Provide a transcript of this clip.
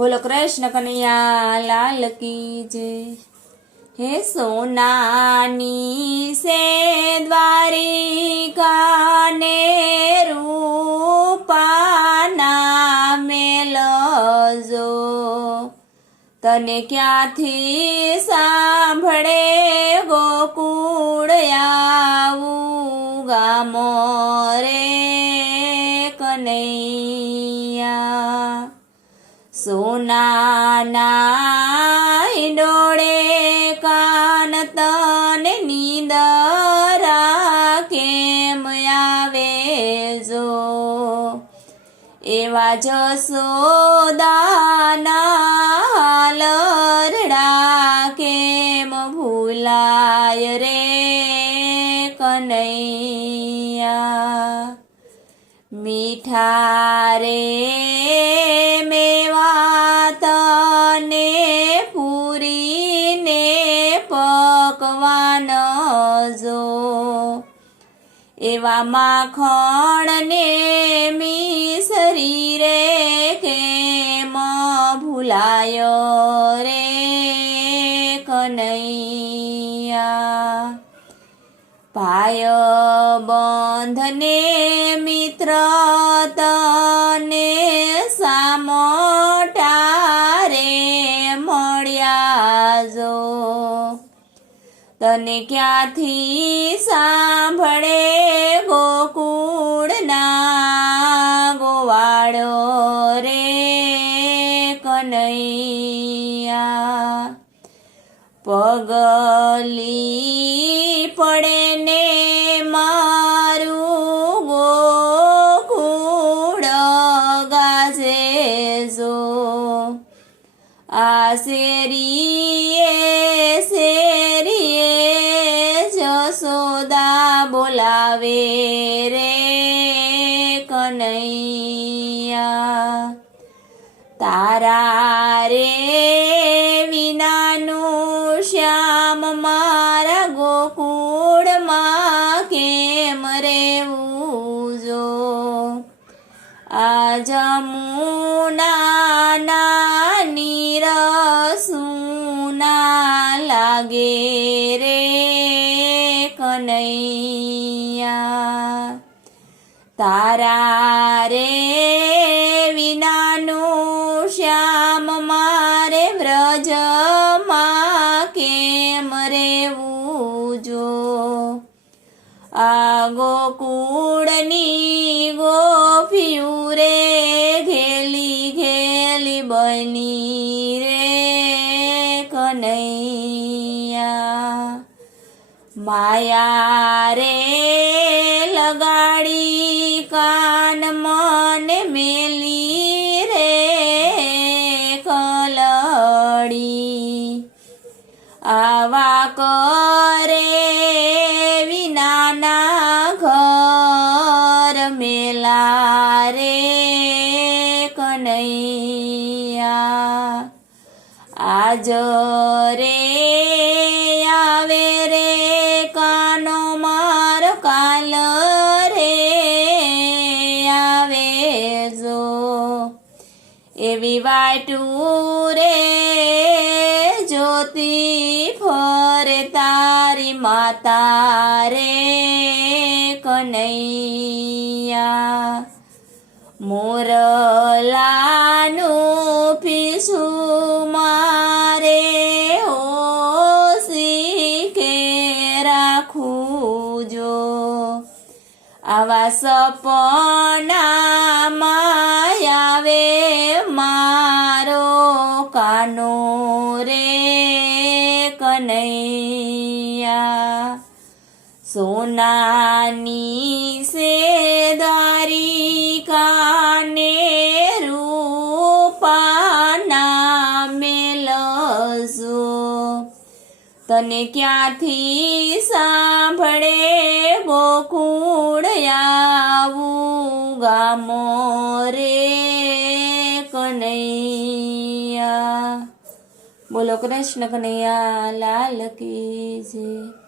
बोलो कृष्ण कन्हैया लाल की जय। हे सोनानी से द्वारिका ने रूपाना मेलजो तने क्यांथी सांभळे गोकुळ आવુगा मोरे कन्हैया। सोनाना डोळे कान तने निंदरा केम आवे जो एवा जसोदाना लरडा केम भूलाय रे कन्हैया। मीठा रे मेवा तने पूरी ने पकवान जो एवा माखण ने मिसरी रे केम भूलायो रे कन्हैया। पाय बंधने मित्र तने सामोटा रे मळ्या जो तने क्यांथी सांभळे गोकुळना गोवाळो रे कन्हैया। पगली पड़े ने मारू गोकुळ गाजे जो आ शेरीए जसोदा बोलावे रे कन्हैया। तारा रे विनानु श्याम मारा गोकुळ मां केम रेवुं जो आ जमुना ना नीर सूना लागे रे कन्हैया। तारा रे विनानु श्याम मारे व्रज मां केम रेवुं जो आ गोकुळनी गोपीयु रे घेली घेली बनी रे कन्हैया। माया रे लगाड़ी कान मन मेली रे कलड़ी आवा करे विनाना घर मेला रे कन्हैया। आज रे आवे रे कानो मार काल रे आवे जो एवी वाटू रे ज्योति फरे तारी माता रे कन्हैया। मोरलानु पीछू मारे ओसी के राखू जो आवा सपना मायावे मारो कानो रे कन्हैया। सोनानी से द्वारिका ने रूपाना मेलजो तने क्यांथी सांभळे गोकुळ आવુगा मोरे कन्हैया। बोलो कृष्ण कन्हैया लाल की जय।